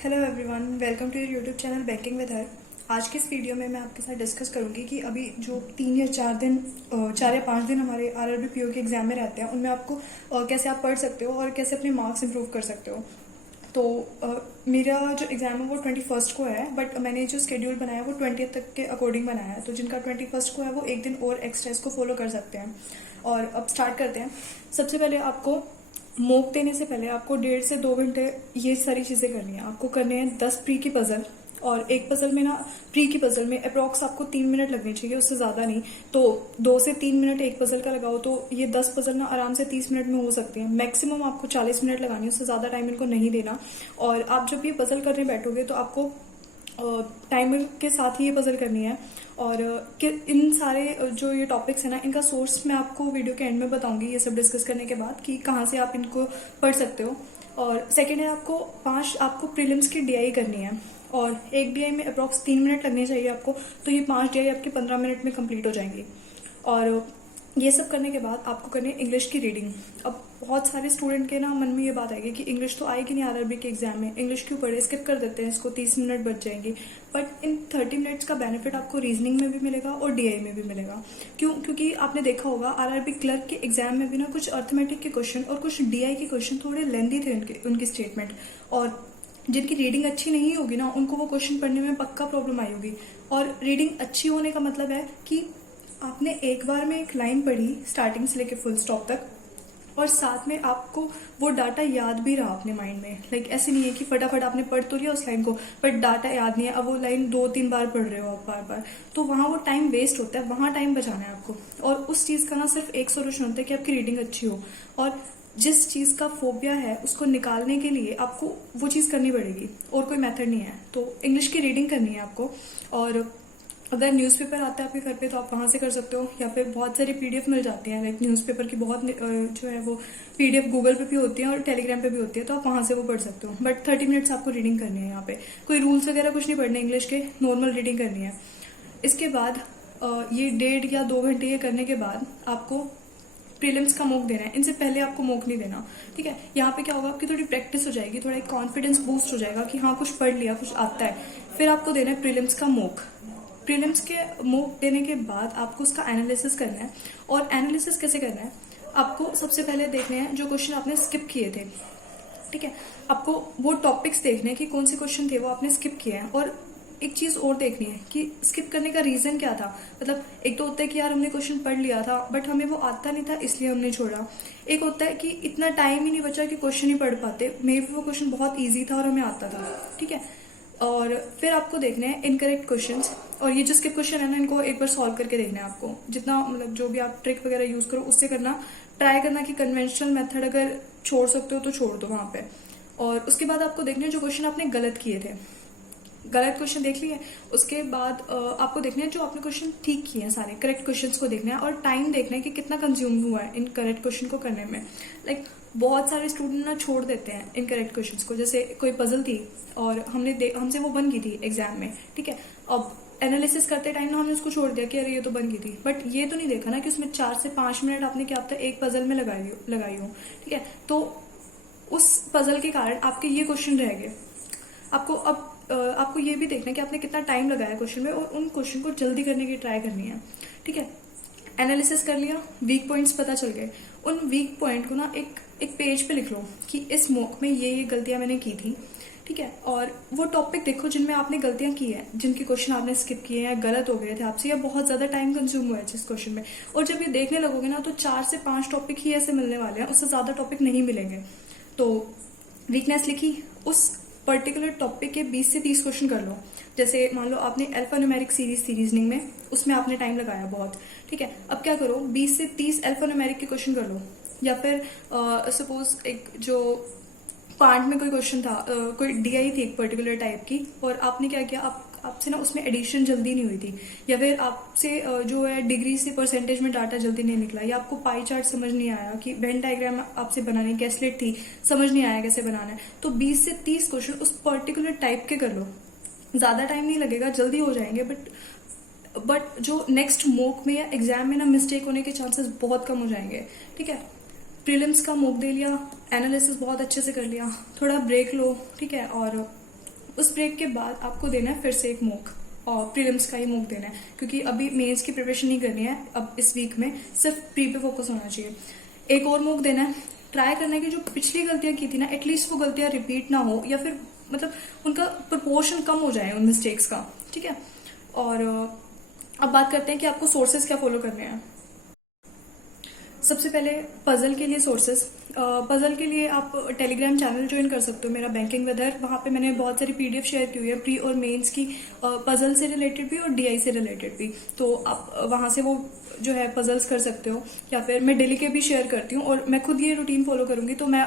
Hello everyone, welcome to your YouTube channel banking with her. आज के इस video में मैं आपके साथ डिस्कस करूंगी कि अभी जो 4 या 5 दिन हमारे आरआरबी पीओ के एग्जाम में रहते हैं, उनमें आपको कैसे आप पढ़ सकते हो और कैसे अपने मार्क्स इंप्रूव कर सकते हो। तो मेरा जो एग्जाम है वो 21st को है, बट मैंने जो शेड्यूल बनाया वो 20th तक के अकॉर्डिंग बनाया है। तो जिनका 21st को है वो एक दिन और एक्स्ट्रा इसको फॉलो कर सकते हैं। और अब स्टार्ट करते हैं। सबसे पहले आपको मोक देने से पहले आपको 1.5 से 2 घंटे ये सारी चीजें करनी है। आपको करने हैं 10 प्री की पजल, और एक पजल में ना, प्री की पजल में अप्रॉक्स आपको 3 मिनट लगने चाहिए, उससे ज्यादा नहीं। तो 2 से 3 मिनट एक पजल का लगाओ तो ये 10 पजल ना आराम से 30 मिनट में हो सकती है। मैक्सिमम आपको 40 मिनट लगानी है, उससे ज्यादा टाइम इनको नहीं देना। और आप जब ये पजल करने बैठोगे तो आपको टाइमर के साथ ही ये पजल करनी है। और इन सारे जो ये टॉपिक्स है ना, इनका सोर्स मैं आपको वीडियो के एंड में बताऊंगी, ये सब डिस्कस करने के बाद, कि कहाँ से आप इनको पढ़ सकते हो। और सेकेंड है, आपको प्रीलिम्स की डीआई करनी है, और एक डीआई में अप्रॉक्स 3 मिनट लगने चाहिए आपको। तो ये 5 डीआई आपकी 15 मिनट में कंप्लीट हो जाएंगी। और ये सब करने के बाद आपको करनी है इंग्लिश की रीडिंग। अब बहुत सारे स्टूडेंट के ना मन में ये बात आएगी कि इंग्लिश तो आएगी नहीं आरआरबी के एग्जाम में, इंग्लिश क्यों पढ़े, स्किप कर देते हैं इसको, 30 मिनट बच जाएंगी। बट इन 30 मिनट्स का बेनिफिट आपको रीजनिंग में भी मिलेगा और डीआई में भी मिलेगा। क्योंकि आपने देखा होगा आरआरबी क्लर्क के एग्जाम में भी ना कुछ अर्थमेटिक के क्वेश्चन और कुछ डीआई के क्वेश्चन थोड़े लेंदी थे उनकी स्टेटमेंट। और जिनकी रीडिंग अच्छी नहीं होगी ना, उनको वो क्वेश्चन पढ़ने में पक्का प्रॉब्लम आई होगी। और रीडिंग अच्छी होने का मतलब है कि आपने एक बार में एक लाइन पढ़ी स्टार्टिंग से लेके फुल स्टॉप तक, और साथ में आपको वो डाटा याद भी रहा अपने माइंड में। ऐसे नहीं है कि फटाफट आपने पढ़ तो लिया उस लाइन को, बट डाटा याद नहीं है, अब वो लाइन 2-3 बार पढ़ रहे हो आप बार बार, तो वहां वो टाइम वेस्ट होता है। वहां टाइम बचाना है आपको। और उस चीज का ना सिर्फ एक सोल्यूशन होता है कि आपकी रीडिंग अच्छी हो। और जिस चीज का फोबिया है उसको निकालने के लिए आपको वो चीज करनी पड़ेगी, और कोई मेथड नहीं है। तो इंग्लिश की रीडिंग करनी है आपको। और अगर न्यूज़पेपर आता है आपके घर पे तो आप वहां से कर सकते हो, या फिर बहुत सारी पीडीएफ मिल जाती है। न्यूज़पेपर की बहुत जो है वो पीडीएफ गूगल पे भी होती है और टेलीग्राम पे भी होती है, तो आप वहां से वो पढ़ सकते हो। बट 30 मिनट्स आपको रीडिंग करनी है। यहाँ पे कोई रूल्स वगैरह कुछ नहीं पढ़ने इंग्लिश के, नॉर्मल रीडिंग करनी है। इसके बाद ये 1.5 या 2 घंटे ये करने के बाद आपको प्रीलिम्स का मॉक देना है। इनसे पहले आपको मॉक नहीं देना, ठीक है। यहाँ पे क्या होगा, आपकी थोड़ी प्रैक्टिस हो जाएगी, थोड़ा एक कॉन्फिडेंस बूस्ट हो जाएगा कि हाँ कुछ पढ़ लिया, कुछ आता है। फिर आपको देना है प्रीलिम्स का मॉक। प्रीलिम्स के मॉक देने के बाद आपको उसका एनालिसिस करना है। और एनालिसिस कैसे करना है, आपको सबसे पहले देखने हैं जो क्वेश्चन आपने स्किप किए थे, ठीक है। आपको वो टॉपिक्स देखने हैं कि कौन से क्वेश्चन थे वो आपने स्किप किए हैं। और एक चीज और देखनी है कि स्किप करने का रीजन क्या था। मतलब एक तो होता है कि यार हमने क्वेश्चन पढ़ लिया था बट हमें वो आता नहीं था इसलिए हमने छोड़ा। एक होता है कि इतना टाइम ही नहीं बचा कि क्वेश्चन ही पढ़ पाते, मे भी वो क्वेश्चन बहुत ईजी था और हमें आता था, ठीक है। और फिर आपको देखने हैं इनकरेक्ट क्वेश्चंस, और ये जो स्किप क्वेश्चन है ना, इनको एक बार सॉल्व करके देखना है आपको। जितना मतलब जो भी आप ट्रिक वगैरह यूज करो उससे करना, ट्राई करना कि कन्वेंशनल मेथड अगर छोड़ सकते हो तो छोड़ दो वहां पे। और उसके बाद आपको देखना है जो क्वेश्चन आपने गलत किए थे, गलत क्वेश्चन देख लिए। उसके बाद आपको देखना है जो आपने क्वेश्चन ठीक किए हैं, सारे करेक्ट क्वेश्चंस को देखना है। और टाइम देखना है कि कितना कंज्यूम हुआ है इन करेक्ट क्वेश्चन को करने में। बहुत सारे स्टूडेंट ना छोड़ देते हैं इन करेक्ट क्वेश्चंस को। जैसे कोई पजल थी और हमसे वो बन गई थी एग्जाम में, ठीक है। अब एनालिसिस करते टाइम ना हमने उसको छोड़ दिया कि अरे ये तो बन गई थी, बट ये तो नहीं देखा ना कि उसमें 4 से 5 मिनट आपने क्या पता एक पजल में लगाई हो, ठीक है। तो उस पजल के कारण आपके ये क्वेश्चन रह गए। आपको ये भी देखना है कि आपने कितना टाइम लगाया क्वेश्चन में, और उन क्वेश्चन को जल्दी करने की ट्राई करनी है, ठीक है। एनालिसिस कर लिया, वीक पॉइंट्स पता चल गए। उन वीक पॉइंट को ना एक पेज पे लिख लो कि इस मॉक में ये गलतियां मैंने की थी, ठीक है। और वो टॉपिक देखो जिनमें आपने गलतियां की है, जिनके क्वेश्चन आपने स्किप किए या गलत हो गए थे आपसे, या बहुत ज्यादा टाइम कंज्यूम हुआ है जिस क्वेश्चन में। और जब ये देखने लगोगे ना तो 4 से 5 टॉपिक ही ऐसे मिलने वाले हैं, उससे ज्यादा टॉपिक नहीं मिलेंगे। तो वीकनेस लिखी, उस पर्टिकुलर टॉपिक के 20 से 30 क्वेश्चन कर लो। जैसे मान लो आपने अल्फा न्यूमेरिक सीरीज थी रीजनिंग में, उसमें आपने टाइम लगाया बहुत, ठीक है। अब क्या करो, 20 से 30 अल्फा न्यूमेरिक के क्वेश्चन कर लो। या फिर सपोज एक जो पार्ट में कोई क्वेश्चन था, कोई डीआई थी एक पर्टिकुलर टाइप की, और आपने क्या किया, आपसे ना उसमें एडिशन जल्दी नहीं हुई थी, या फिर आपसे जो है डिग्री से परसेंटेज में डाटा जल्दी नहीं निकला, या आपको पाई चार्ट समझ नहीं आया कि वेन डायग्राम आपसे बनानी, कैसलेट थी समझ नहीं आया कैसे बनाना है, तो 20 से 30 क्वेश्चन उस पर्टिकुलर टाइप के कर लो। ज्यादा टाइम नहीं लगेगा, जल्दी हो जाएंगे। बट जो नेक्स्ट मॉक में या एग्जाम में ना मिस्टेक होने के चांसेस बहुत कम हो जाएंगे, ठीक है। प्रीलिम्स का मॉक दे लिया, एनालिसिस बहुत अच्छे से कर लिया, थोड़ा ब्रेक लो, ठीक है। और उस ब्रेक के बाद आपको देना है फिर से एक मॉक, और प्रीलिम्स का ही मॉक देना है, क्योंकि अभी मेंस की प्रिपरेशन नहीं करनी है अब इस वीक में, सिर्फ प्री पे फोकस होना चाहिए। एक और मॉक देना है, ट्राई करना है कि जो पिछली गलतियां की थी ना एटलीस्ट वो गलतियां रिपीट ना हो, या फिर मतलब उनका प्रोपोर्शन कम हो जाए उन मिस्टेक्स का, ठीक है। और अब बात करते हैं कि आपको सोर्सेज क्या फॉलो करने हैं। सबसे पहले पजल के लिए सोर्सेज, पजल के लिए आप टेलीग्राम चैनल ज्वाइन कर सकते हो मेरा, बैंकिंग विद हर। वहाँ पे मैंने बहुत सारी पीडीएफ शेयर की हुई है प्री और मेंस की, पजल से रिलेटेड भी और डीआई से रिलेटेड भी, तो आप वहाँ से वो जो है पजल्स कर सकते हो। या फिर मैं डेली के भी शेयर करती हूँ, और मैं खुद ये रूटीन फॉलो करूंगी, तो मैं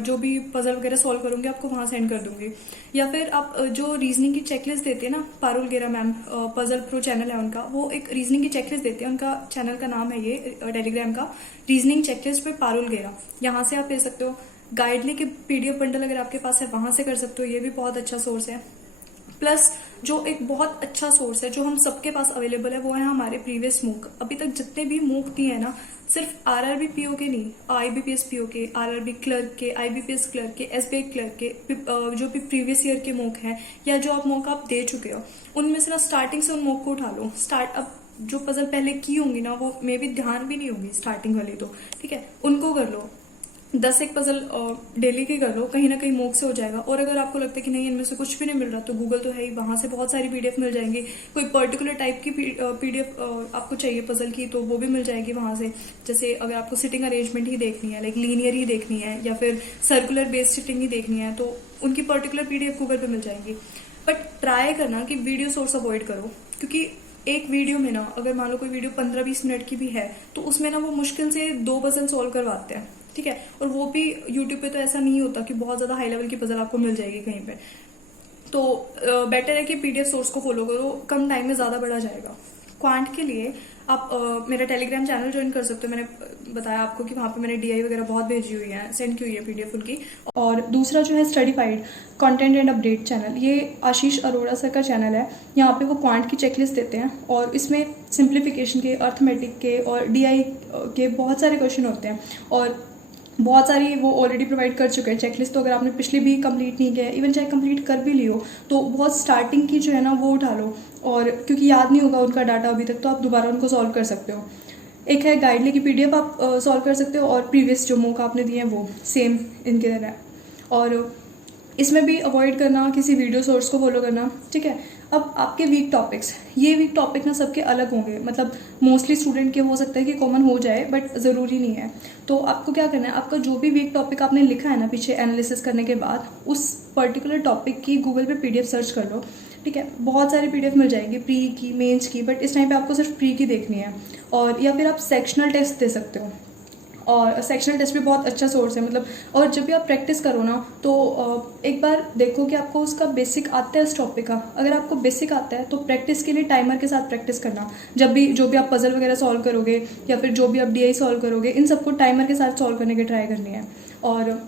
जो भी पजल वगैरह सॉल्व करूंगी आपको वहाँ सेंड कर दूंगी। या फिर आप जो रीजनिंग की चेकलिस्ट देते हैं ना, पारुल गेरा मैम, पजल प्रो चैनल है उनका, वो एक रीजनिंग की चेकलिस्ट देते हैं, उनका चैनल का नाम है ये टेलीग्राम का, रीजनिंग चेकलिस्ट पे पारुल गेरा, यहाँ से आप ले सकते हो। गाइडली के पीडीएफ बंडल अगर आपके पास है वहां से कर सकते हो, ये भी बहुत अच्छा सोर्स है। प्लस जो एक बहुत अच्छा सोर्स है जो हम सबके पास अवेलेबल है वो है हमारे प्रीवियस मूक। अभी तक जितने भी मूक दिए हैं ना, सिर्फ आरआरबी पीओ के नहीं, आईबीपीएस पीओ के, आरआरबी क्लर्क के, आईबीपीएस क्लर्क के, एसबीआई क्लर्क के, जो भी प्रीवियस ईयर के मूक हैं या जो आप मूक आप दे चुके हो, उनमें से ना स्टार्टिंग से उन मूक को उठा लो। अब जो पजल पहले की होंगी ना वो मे भी ध्यान भी नहीं होगी स्टार्टिंग वाली, तो ठीक है उनको कर लो। 10 एक पजल डेली की कर लो, कहीं ना कहीं मूक से हो जाएगा। और अगर आपको लगता है कि नहीं इनमें से कुछ भी नहीं मिल रहा, तो गूगल तो है ही, वहां से बहुत सारी पीडीएफ मिल जाएंगी। कोई पर्टिकुलर टाइप की पीडीएफ आपको चाहिए पजल की, तो वो भी मिल जाएगी वहां से। जैसे अगर आपको सिटिंग अरेंजमेंट ही देखनी है, लाइक लीनियर ही देखनी है, या फिर सर्कुलर बेस्ड सिटिंग ही देखनी है, तो उनकी पर्टिकुलर पीडीएफ गूगल पे मिल जाएंगी। बट ट्राई करना कि वीडियो सोर्स अवॉइड करो, क्योंकि एक वीडियो में ना अगर मान लो कोई वीडियो 15-20 मिनट की भी है, तो उसमें ना वो मुश्किल से 2 पजल सॉल्व करवाते हैं, ठीक है। और वो भी यूट्यूब पे तो ऐसा नहीं होता कि बहुत ज्यादा हाई लेवल की पजल आपको मिल जाएगी कहीं पे। तो बेटर है कि पीडीएफ सोर्स को फॉलो करो, कम टाइम में ज्यादा बढ़ा जाएगा। क्वांट के लिए आप मेरा टेलीग्राम चैनल ज्वाइन कर सकते हो। मैंने बताया आपको कि वहां पे मैंने डीआई वगैरह बहुत भेजी हुई है, सेंड की हुई है पीडीएफ उनकी। और दूसरा जो है स्टडीफाइड कंटेंट एंड अपडेट चैनल, ये आशीष अरोड़ा सर का चैनल है। यहाँ पे वो क्वांट की चेकलिस्ट देते हैं, और इसमें सिंप्लीफिकेशन के, अर्थमेटिक के और डीआई के बहुत सारे क्वेश्चन होते हैं, और बहुत सारी वो ऑलरेडी प्रोवाइड कर चुके हैं चेकलिस्ट। तो अगर आपने पिछली भी कंप्लीट नहीं किया, इवन चाहे कंप्लीट कर भी लियो, तो बहुत स्टार्टिंग की जो है ना वो उठा लो, और क्योंकि याद नहीं होगा उनका डाटा अभी तक, तो आप दोबारा उनको सॉल्व कर सकते हो। एक है गाइडली की पीडीएफ, आप सॉल्व कर सकते हो, और प्रीवियस जो मॉक आपने दिए हैं वो सेम इनके देना है। और इसमें भी अवॉइड करना किसी वीडियो सोर्स को फॉलो करना, ठीक है। अब आपके वीक टॉपिक्स, ये वीक टॉपिक ना सबके अलग होंगे, मतलब मोस्टली स्टूडेंट के हो सकता है कि कॉमन हो जाए, बट ज़रूरी नहीं है। तो आपको क्या करना है, आपका जो भी वीक टॉपिक आपने लिखा है ना पीछे एनालिसिस करने के बाद, उस पर्टिकुलर टॉपिक की गूगल पे पीडीएफ सर्च कर लो, ठीक है। बहुत सारी पीडीएफ मिल जाएगी प्री की, मेंस की, बट इस टाइम पे आपको सिर्फ प्री की देखनी है। और या फिर आप सेक्शनल टेस्ट दे सकते हो, और सेक्शनल टेस्ट भी बहुत अच्छा सोर्स है, मतलब। और जब भी आप प्रैक्टिस करो ना, तो एक बार देखो कि आपको उसका बेसिक आता है इस टॉपिक का। अगर आपको बेसिक आता है तो प्रैक्टिस के लिए टाइमर के साथ प्रैक्टिस करना। जब भी जो भी आप पजल वगैरह सॉल्व करोगे, या फिर जो भी आप डीआई सॉल्व करोगे, इन सबको टाइमर के साथ सॉल्व करने की ट्राई करनी है। और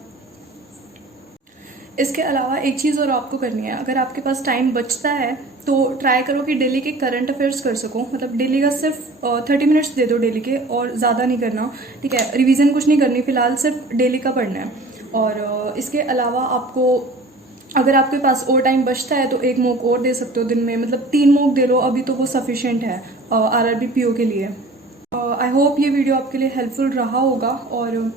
इसके अलावा एक चीज़ और आपको करनी है, अगर आपके पास टाइम बचता है तो ट्राई करो कि डेली के करंट अफेयर्स कर सको। मतलब डेली का सिर्फ 30 मिनट्स दे दो डेली के, और ज़्यादा नहीं करना, ठीक है। रिवीजन कुछ नहीं करनी फिलहाल, सिर्फ डेली का पढ़ना है। और इसके अलावा आपको अगर आपके पास और टाइम बचता है तो एक मॉक और दे सकते हो दिन में, मतलब 3 मॉक दे लो अभी, तो वो सफिशिएंट है आरआरबी पीओ के लिए। आई होप ये वीडियो आपके लिए हेल्पफुल रहा होगा, और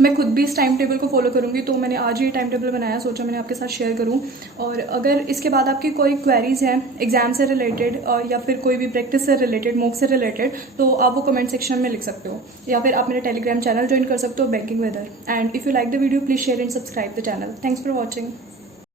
मैं खुद भी इस टाइम टेबल को फॉलो करूंगी, तो मैंने आज ही टाइम टेबल बनाया, सोचा मैंने आपके साथ शेयर करूं। और अगर इसके बाद आपकी कोई क्वेरीज हैं एग्जाम से रिलेटेड, या फिर कोई भी प्रैक्टिस से रिलेटेड, मॉक से रिलेटेड, तो आप वो कमेंट सेक्शन में लिख सकते हो, या फिर आप मेरा टेलीग्राम चैनल ज्वाइन कर सकते हो, banking with her. And if you like the video please share and subscribe the channel. Thanks for watching.